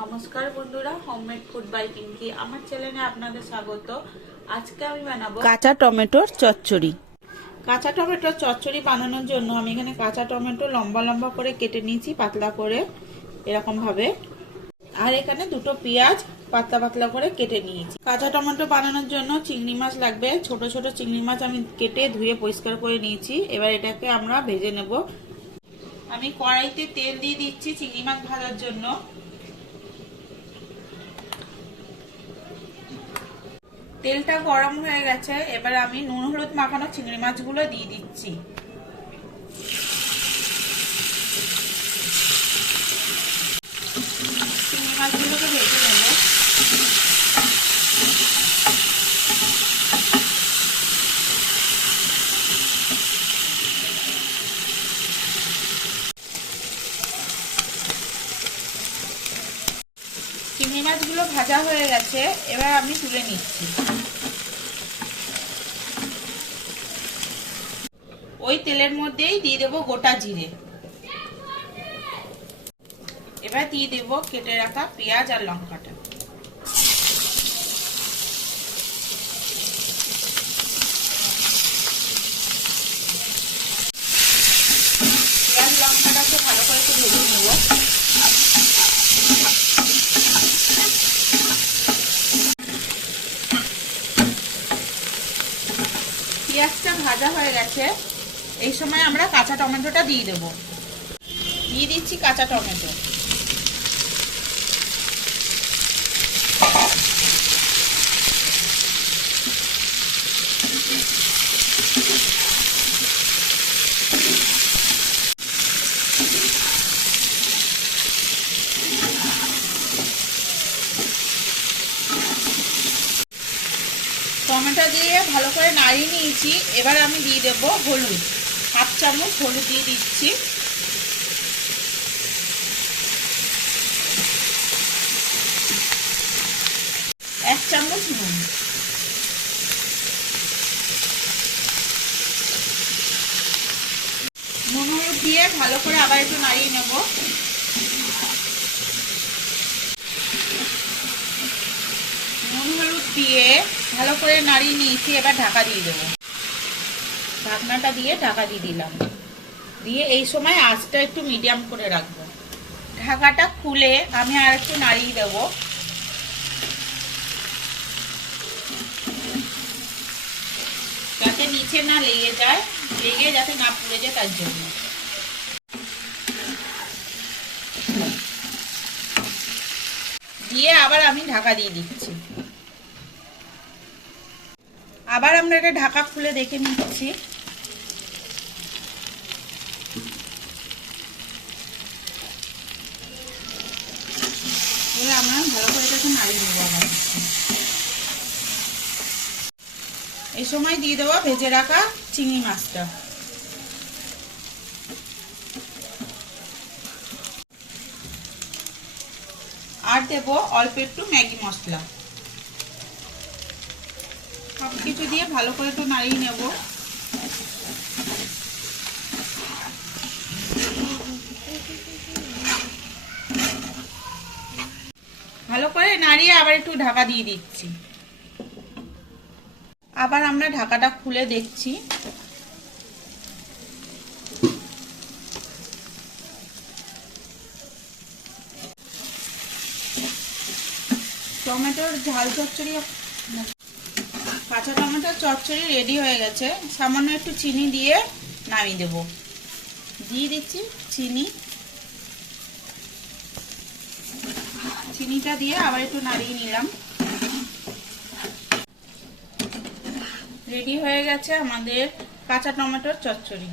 নমস্কার বন্ধুরা, homemade food by Pinki আমার চ্যানেলে আপনাদের স্বাগত। আজকে আমি বানাবো কাঁচা টমেটোর চচ্চড়ি। কাঁচা টমেটোর চচ্চড়ি বানানোর জন্য আমি এখানে কাঁচা টমেটো লম্বা লম্বা করে কেটে নিয়েছি, পাতলা করে এরকম ভাবে। আর এখানে দুটো পেঁয়াজ পাতলা পাতলা করে কেটে নিয়েছি। কাঁচা টমেটো বানানোর জন্য চিংড়ি মাছ লাগবে। ছোট ছোট চিংড়ি মাছ আমি কেটে ধুয়ে পরিষ্কার করে নিয়েছি। এবার এটাকে আমরা ভেজে নেব। আমি কড়াইতে তেল দিয়ে দিচ্ছি চিংড়ি মাছ ভাজার জন্য। তেলটা গরম হয়ে গেছে, এবার আমি নুন হলুদ মাখানো চিংড়ি মাছগুলো দিয়ে দিচ্ছি। চিংড়ি মাছগুলোকে ভেজে নেব। চিংড়ি মাছগুলো ভাজা হয়ে গেছে, এবার আমি তুলে নিচ্ছি। ওই তেলের মধ্যেই দিয়ে দেবো গোটা জিরে। এবার দিয়ে দেবো কেটে রাখা পেঁয়াজ আর লঙ্কাটা। পেঁয়াজ লঙ্কাটাকে ভালো করে একটু ভেজে নেব। পেঁয়াজটা ভাজা হয়ে গেছে, এই সময় আমরা কাঁচা টমেটোটা দিয়ে দেবো। দিয়ে দিচ্ছি কাঁচা টমেটো। টমেটো দিয়ে ভালো করে নাড়িয়ে নিয়েছি। এবার আমি দিয়ে দেবো হলুদ, 1/2 চামচ হলুদ দিয়ে দিচ্ছি। এক চামচ নুন। নুন হলুদ দিয়ে ভালো করে আবার একটু নাড়িয়ে নেব। নুন হলুদ দিয়ে ভালো করে নাড়িয়ে নিয়েছি, এবার ঢাকা দিয়ে দেবো। ঢাকনাটা দিয়ে ঢাকা দিয়ে দিলাম। দিয়ে এই সময় আঁচটা একটু মিডিয়াম করে রাখবো। ঢাকাটা খুলে আমি আর একটু নাড়িয়ে দেবো। যাতে নিচে না লেগে যায়, লেগে যাতে না পুড়ে যায় তার জন্য। দিয়ে আবার আমি ঢাকা দিয়ে দিচ্ছি। আবার আমরা এটা ঢাকা খুলে দেখে নিচ্ছি। আমরা ভালো করে এটাকে নাড়িয়ে নেবো। আবার এই সময় দিয়ে দেবো ভেজে রাখা চিংড়ি মাছটা। আর দেবো অল্প একটু ম্যাগি মশলা। সবকিছু দিয়ে ভালো করে একটু নাড়িয়ে নেব। ভালো করে নাড়িয়ে আবার একটু ঢাকা দিয়ে দিচ্ছি। আবার আমরা ঢাকাটা খুলে দেখছি। টমেটোর ঝাল চচ্চড়ি, কাঁচা টমেটোর চচ্চড়ি রেডি হয়ে গেছে। সামান্য একটু চিনি দিয়ে নামিয়ে দেব। দিয়ে দিচ্ছি চিনি। চিনিটা দিয়ে আবার একটু নাড়িয়ে নিলাম। রেডি হয়ে গেছে আমাদের কাঁচা টমেটোর চচ্চড়ি।